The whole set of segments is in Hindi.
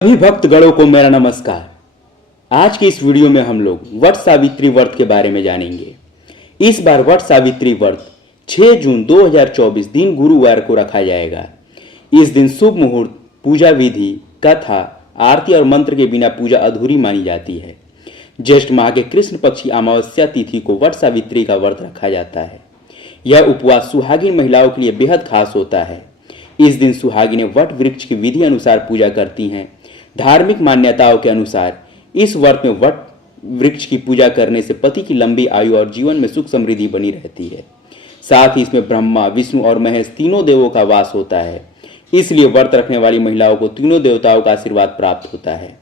सभी भक्तगणों को मेरा नमस्कार। आज की इस वीडियो में हम लोग वट सावित्री व्रत के बारे में जानेंगे। इस बार वट सावित्री व्रत 6 जून 2024 दिन गुरुवार को रखा जाएगा। इस दिन शुभ मुहूर्त, पूजा विधि, कथा, आरती और मंत्र के बिना पूजा अधूरी मानी जाती है। ज्येष्ठ माह के कृष्ण पक्ष की अमावस्या तिथि को वट सावित्री का व्रत रखा जाता है। यह उपवास सुहागिन महिलाओं के लिए बेहद खास होता है। इस दिन सुहागिनें वट वृक्ष की विधि अनुसार पूजा करती हैं। धार्मिक मान्यताओं के अनुसार इस व्रत में वट वृक्ष की पूजा करने से पति की लंबी आयु और जीवन में सुख समृद्धि बनी रहती है। साथ ही इसमें ब्रह्मा, विष्णु और महेश तीनों देवों का वास होता है। इसलिए व्रत रखने वाली महिलाओं को तीनों देवताओं का आशीर्वाद प्राप्त होता है।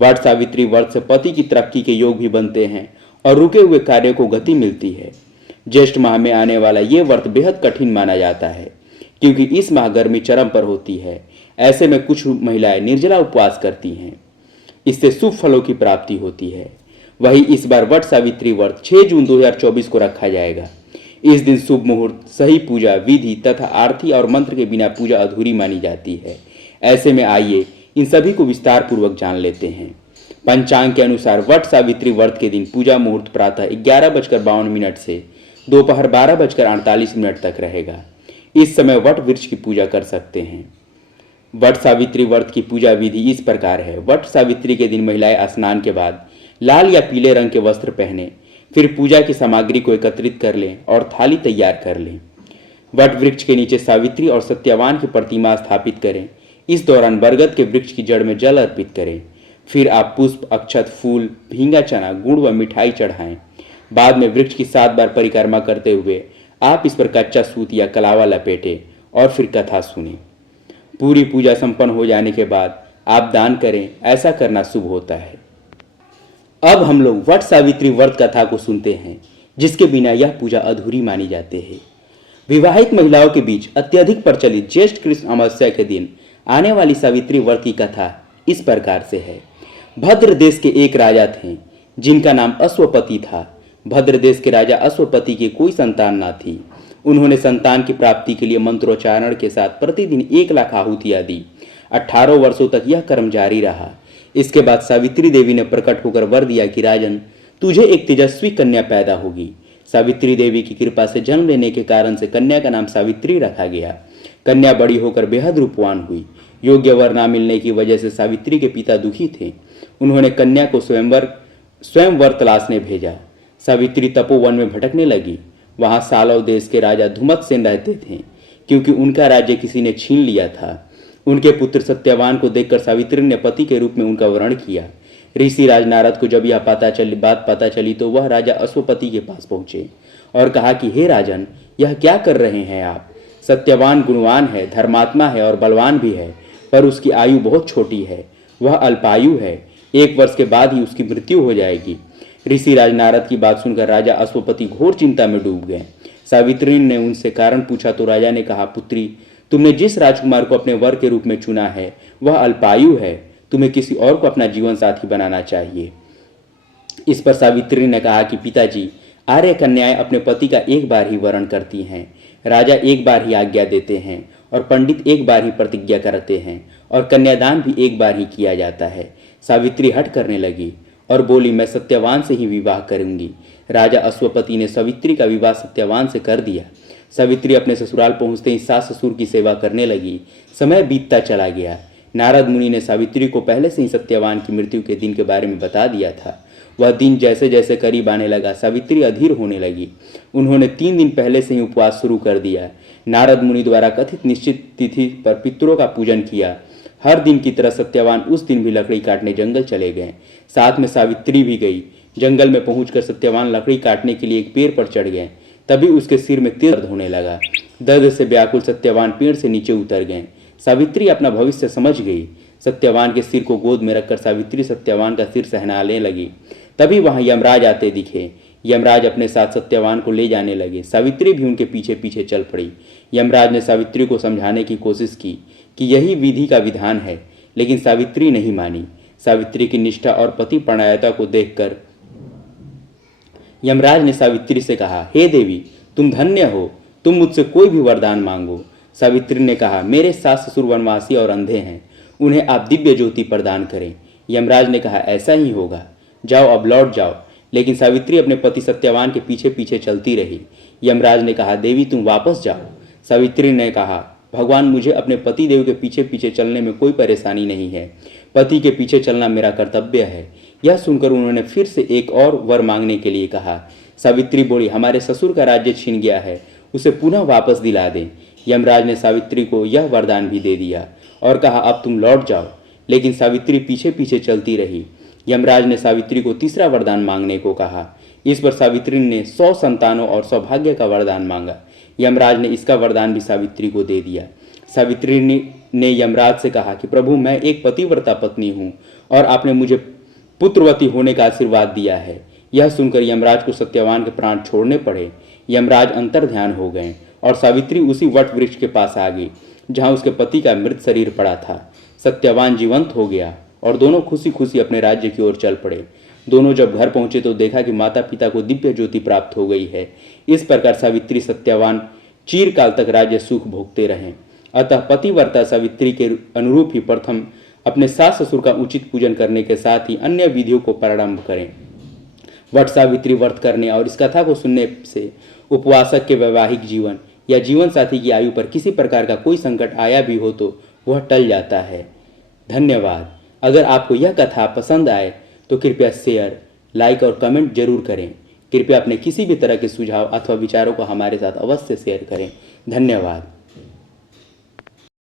वट सावित्री व्रत से पति की तरक्की के योग भी बनते हैं और रुके हुए कार्यों को गति मिलती है। ज्येष्ठ माह में आने वाला ये व्रत बेहद कठिन माना जाता है, क्योंकि इस माह गर्मी चरम पर होती है। ऐसे में कुछ महिलाएं निर्जला उपवास करती हैं। इससे शुभ फलों की प्राप्ति होती है। वहीं इस बार वट सावित्री व्रत 6 जून 2024 को रखा जाएगा। इस दिन शुभ मुहूर्त, सही पूजा विधि तथा आरती और मंत्र के बिना पूजा अधूरी मानी जाती है। ऐसे में आइए इन सभी को विस्तार पूर्वक जान लेते हैं। पंचांग के अनुसार वट सावित्री व्रत के दिन पूजा मुहूर्त प्रातः 11:52 से दोपहर 12:48 तक रहेगा। इस समय वट वृक्ष की पूजा कर सकते हैं। वट सावित्री व्रत की पूजा विधि इस प्रकार है। वट सावित्री के दिन महिलाएं स्नान के बाद लाल या पीले रंग के वस्त्र पहने, फिर पूजा की सामग्री को एकत्रित कर लें और थाली तैयार कर लें। वट वृक्ष के नीचे सावित्री और सत्यवान की प्रतिमा स्थापित करें। इस दौरान बरगद के वृक्ष की जड़ में जल अर्पित करें। फिर आप पुष्प, अक्षत, फूल, भींगा चना, गुड़ व मिठाई चढ़ाएं। बाद में वृक्ष की 7 बार परिक्रमा करते हुए आप इस पर कच्चा सूत या कलावा लपेटें और फिर कथा सुनें। पूरी पूजा संपन्न हो जाने के बाद आप दान करें। ऐसा करना शुभ होता है। अब हम लोग वट सावित्री व्रत कथा को सुनते हैं, जिसके बिना यह पूजा अधूरी मानी जाती है। विवाहित महिलाओं के बीच अत्यधिक प्रचलित ज्येष्ठ कृष्ण अमावस्या के दिन आने वाली सावित्री व्रत की कथा इस प्रकार से है। भद्र देश के एक राजा थे, जिनका नाम अश्वपति था। भद्र देश के राजा अश्वपति की कोई संतान न थी। उन्होंने संतान की प्राप्ति के लिए मंत्रोच्चारण के साथ प्रतिदिन 1 लाख आहुतियां दी। 18 वर्षों तक यह कर्म जारी रहा। इसके बाद सावित्री देवी ने प्रकट होकर वर दिया कि राजन, तुझे एक तेजस्वी कन्या पैदा होगी। सावित्री देवी की कृपा से जन्म लेने के कारण से कन्या का नाम सावित्री रखा गया। कन्या बड़ी होकर बेहद रूपवान हुई। योग्य वर न मिलने की वजह से सावित्री के पिता दुखी थे। उन्होंने कन्या को स्वयं वर तलाशने भेजा। सावित्री तपोवन में भटकने लगी। वहां सालव देश के राजा धुमतसेन रहते थे, क्योंकि उनका राज्य किसी ने छीन लिया था। उनके पुत्र सत्यवान को देखकर सावित्री ने पति के रूप में उनका वरण किया। ऋषि राज नारद को जब यह बात पता चली तो वह राजा अश्वपति के पास पहुंचे और कहा कि हे राजन, यह क्या कर रहे हैं आप? सत्यवान गुणवान है, धर्मात्मा है और बलवान भी है, पर उसकी आयु बहुत छोटी है। वह अल्पायु है। 1 वर्ष के बाद ही उसकी मृत्यु हो जाएगी। ऋषि राज नारद की बात सुनकर राजा अश्वपति घोर चिंता में डूब गए। सावित्री ने उनसे कारण पूछा तो राजा ने कहा, पुत्री, तुमने जिस राजकुमार को अपने वर के रूप में चुना है वह अल्पायु है। तुम्हें किसी और को अपना जीवन साथी बनाना चाहिए। इस पर सावित्री ने कहा कि पिताजी, आर्य कन्याएं अपने पति का 1 बार ही वरण करती हैं। राजा 1 बार ही आज्ञा देते हैं और पंडित 1 बार ही प्रतिज्ञा करते हैं और कन्यादान भी 1 बार ही किया जाता है। सावित्री हट करने लगी और बोली, मैं सत्यवान से ही विवाह करूंगी। राजा अश्वपति ने सावित्री का विवाह सत्यवान से कर दिया। सावित्री अपने ससुराल पहुंचते ही सास ससुर की सेवा करने लगी। समय बीतता चला गया। नारद मुनि ने सावित्री को पहले से ही सत्यवान की मृत्यु के दिन के बारे में बता दिया था। वह दिन जैसे जैसे करीब आने लगा, सावित्री अधीर होने लगी। उन्होंने 3 दिन पहले से ही उपवास शुरू कर दिया। नारद मुनि द्वारा कथित निश्चित तिथि पर पितरों का पूजन किया। हर दिन की तरह सत्यवान उस दिन भी लकड़ी काटने जंगल चले गए। साथ में सावित्री भी गई। जंगल में पहुंचकर सत्यवान लकड़ी काटने के लिए एक पेड़ पर चढ़ गए। तभी उसके सिर में दर्द होने लगा। दर्द से व्याकुल सत्यवान पेड़ से नीचे उतर गए। सावित्री अपना भविष्य समझ गई। सत्यवान के सिर को गोद में रखकर सावित्री सत्यवान का सिर सहलाने लगी। तभी वहां यमराज आते दिखे। यमराज अपने साथ सत्यवान को ले जाने लगे। सावित्री भी उनके पीछे पीछे चल पड़ी। यमराज ने सावित्री को समझाने की कोशिश की कि यही विधि का विधान है, लेकिन सावित्री नहीं मानी। सावित्री की निष्ठा और पति परायणता को देखकर यमराज ने सावित्री से कहा, हे देवी, तुम धन्य हो, तुम मुझसे कोई भी वरदान मांगो। सावित्री ने कहा, मेरे सास ससुर वनवासी और अंधे हैं, उन्हें आप दिव्य ज्योति प्रदान करें। यमराज ने कहा, ऐसा ही होगा, जाओ अब लौट जाओ। लेकिन सावित्री अपने पति सत्यवान के पीछे पीछे चलती रही। यमराज ने कहा, देवी तुम वापस जाओ। सावित्री ने कहा, भगवान मुझे अपने पति देव के पीछे पीछे चलने में कोई परेशानी नहीं है, पति के पीछे चलना मेरा कर्तव्य है। यह सुनकर उन्होंने फिर से एक और वर मांगने के लिए कहा। सावित्री बोली, हमारे ससुर का राज्य छीन गया है, उसे पुनः वापस दिला दें। यमराज ने सावित्री को यह वरदान भी दे दिया और कहा, अब तुम लौट जाओ। लेकिन सावित्री पीछे पीछे चलती रही। यमराज ने सावित्री को तीसरा वरदान मांगने को कहा। इस पर सावित्री ने 100 संतानों और सौभाग्य का वरदान मांगा। यमराज ने इसका वरदान भी सावित्री को दे दिया। सावित्री ने यमराज से कहा कि प्रभु, मैं एक पतिव्रता पत्नी हूँ और आपने मुझे पुत्रवती होने का आशीर्वाद दिया है। यह सुनकर यमराज को सत्यवान के प्राण छोड़ने पड़े। यमराज अंतर ध्यान हो गए और सावित्री उसी वट वृक्ष के पास आ गई जहाँ उसके पति का मृत शरीर पड़ा था। सत्यवान जीवंत हो गया और दोनों खुशी खुशी अपने राज्य की ओर चल पड़े। दोनों जब घर पहुंचे तो देखा कि माता पिता को दिव्य ज्योति प्राप्त हो गई है। इस प्रकार सावित्री सत्यवान चिरकाल तक राज्य सुख भोगते रहे। अतः पतिव्रता सावित्री के अनुरूप ही प्रथम अपने सास ससुर का उचित पूजन करने के साथ ही अन्य विधियों को प्रारंभ करें। वट सावित्री व्रत करने और इस कथा को सुनने से उपवासक के वैवाहिक जीवन या जीवन साथी की आयु पर किसी प्रकार का कोई संकट आया भी हो तो वह टल जाता है। धन्यवाद। अगर आपको यह कथा पसंद आए तो कृपया शेयर, लाइक और कमेंट जरूर करें। कृपया अपने किसी भी तरह के सुझाव अथवा विचारों को हमारे साथ अवश्य शेयर करें। धन्यवाद।